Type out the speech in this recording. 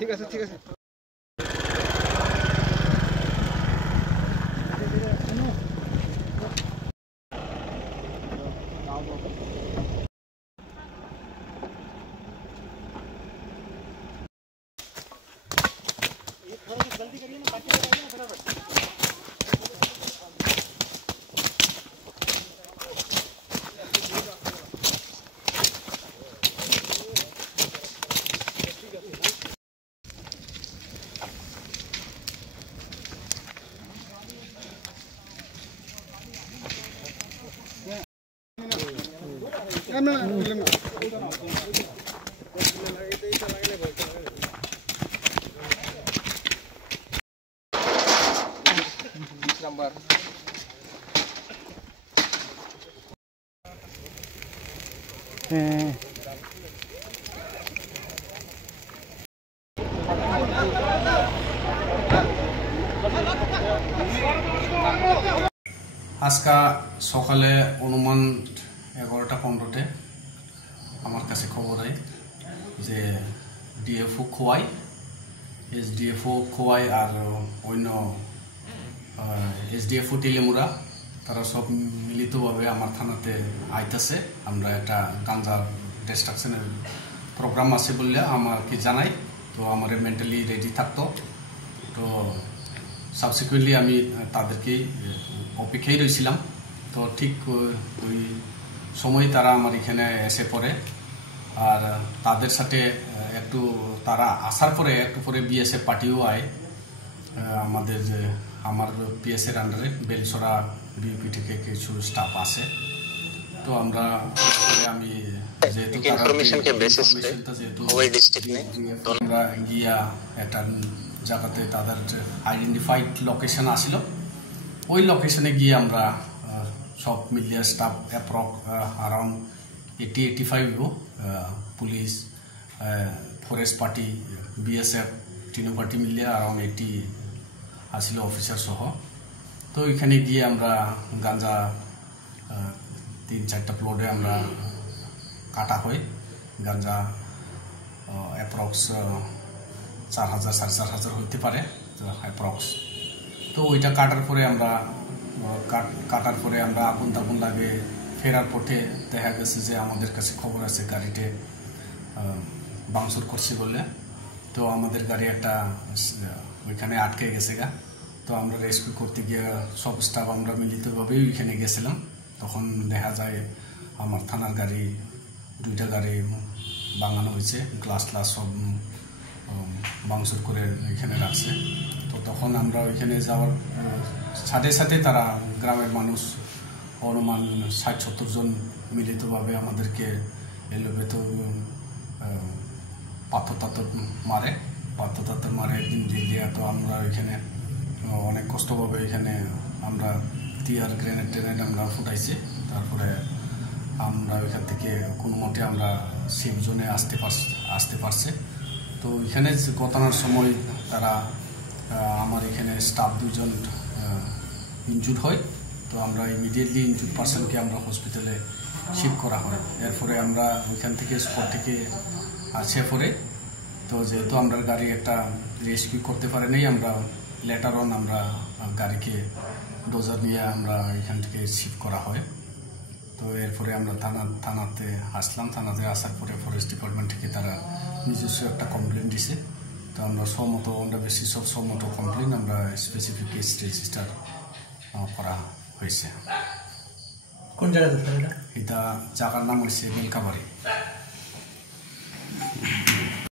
ঠিক আছে ঠিক আছে जल्दी करिए ना बाकी लोग आइए ना फटाफट नंबर আজকা সকালে অনুমান 11:15 আমার কাছে খবর হয় যে ডিএফও খোয়াই এসডিএফও খোয়াই আর অন্য এসডিএফও টিলিমুরা তারা সব মিলিতভাবে আমার থানাতে আইতাছে আমরা একটা গাঞ্জা ডিস্ট্রাকশনের প্রোগ্রাম আছে বললে আমাকে জানাই তো আমার মেন্টালি রেডি থাকতো তো সাবসিকুয়েন্টলি আমি তাদেরকে অপেক্ষায় রয়েছিলাম তো ঠিক ওই সময় তারা আমার এখানে এসে পড়ে আর তাদের সাথে একটু তারা আসার পরে একটু পরে বিএসএফ পার্টিও আয় আমাদের আমার পিএসের আন্ডারে বেলসরা বিউপি থেকে কিছু স্টাফ আছে তো আমরা আমি যেহেতু আমরা গিয়া একটা জায়গাতে তাদের আইডেন্টিফাইড লোকেশন আসিল ওই লোকেশনে গিয়ে আমরা সব মিলিয়ে staff around 80-85 police forest party BSF তিনো পার্টি মিলিয়ে অ্যারাউন্ড 80 আসিল অফিসার সহ তো এখানে গিয়ে আমরা গাঞ্জা 3-4টা প্লটে আমরা কাটা হয় গাঞ্জা অ্যাপ্রক্স 4,000-4,500 হইতে পারে অ্যাপ্রক্স তো ওইটা কাটার পরে আমরা আগুন টাগুন লাগে ফেরার পথে দেখা গেছে যে আমাদের কাছে খবর আছে গাড়িতে ভাঙচুর করছে বলে তো আমাদের গাড়ি একটা ওইখানে আটকে গেছে গা তো আমরা রেস্কিউ করতে গিয়ে সব স্টাফ আমরা মিলিতভাবেই ওইখানে গেছিলাম তখন দেখা যায় আমার থানার গাড়ি 2টা গাড়ি ভাঙানো হয়েছে গ্লাস সব ভাঙচুর করে ওইখানে রাখছে তো তখন আমরা ওইখানে যাওয়ার সাথে সাথে তারা গ্রামের মানুষ অনুমান 60-70 জন মিলিতভাবে আমাদেরকে এলোবেতো পাথর মারে একদিন দিয়ে তো আমরা ওইখানে অনেক কষ্টভাবে ওইখানে আমরা টিয়ার গ্রেনেড আমরা ফুটাইছি তারপরে আমরা ওইখান থেকে কোনো মতে আমরা সেফ জোনে আসতে পারছে তো এখানে ঘটনার সময় তারা আমার এখানে স্টাফ 2 জন ইনজুর্ড হয় তো আমরা ইমিডিয়েটলি ইনজুর্ড পার্সনকে আমরা হসপিটালে শিফট করা হয় এরপরে আমরা ওইখান থেকে স্পট থেকে আসে পরে তো যেহেতু আমরা গাড়ি একটা রেস্কিউ করতে পারিনি আমরা লেটার অন আমরা গাড়িকে ডোজার নিয়ে আমরা এখান থেকে শিফট করা হয় তো এরপরে আমরা থানাতে আসলাম থানাতে আসার পরে ফরেস্ট ডিপার্টমেন্ট থেকে তারা নিজস্ব একটা কমপ্লেন দিছে তো আমরা আমরা বেসিস অফ সমতো কমপ্লেন আমরা স্পেসিফিক কেস রেজিস্টার করা হয়েছে কোন জায়গাতে এটা জায়গার নাম হচ্ছে বেলকাবাড়ি